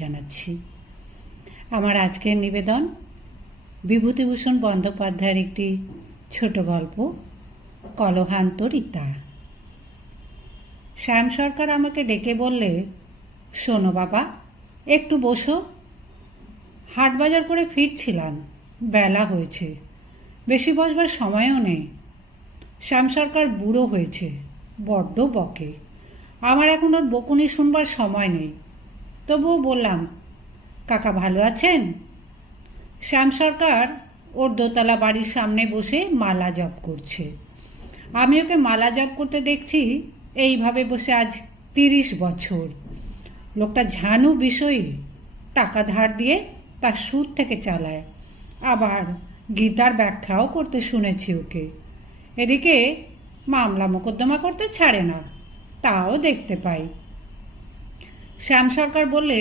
জানাচ্ছি। আমার আজকের নিবেদন বিভূতিভূষণ বন্দ্যোপাধ্যায়ের একটি ছোট গল্প, কলহান্তরিতা। শ্যাম সরকার আমাকে ডেকে বললে, শোনো বাবা, একটু বসো। হাটবাজার করে ফিরছিলাম, বেলা হয়েছে, বেশি বসবার সময়ও নেই। শ্যাম সরকার বুড়ো হয়েছে, বড্ড বকে। আমার এখন ওর বকুনি শুনবার সময় নেই। তবুও বললাম, কাকা ভালো আছেন? শ্যাম সরকার ওর দোতলা বাড়ির সামনে বসে মালা জপ করছে। আমি ওকে মালা জপ করতে দেখছি এইভাবে বসে আজ 30 বছর। লোকটা ঝানু বিষয়ী, টাকা ধার দিয়ে তার সুদ থেকে চালায়। আবার গীতার ব্যাখ্যাও করতে শুনেছি ওকে। এদিকে মামলা মোকদ্দমা করতে ছাড়ে না, তাও দেখতে পাই। শ্যাম সরকার বললে,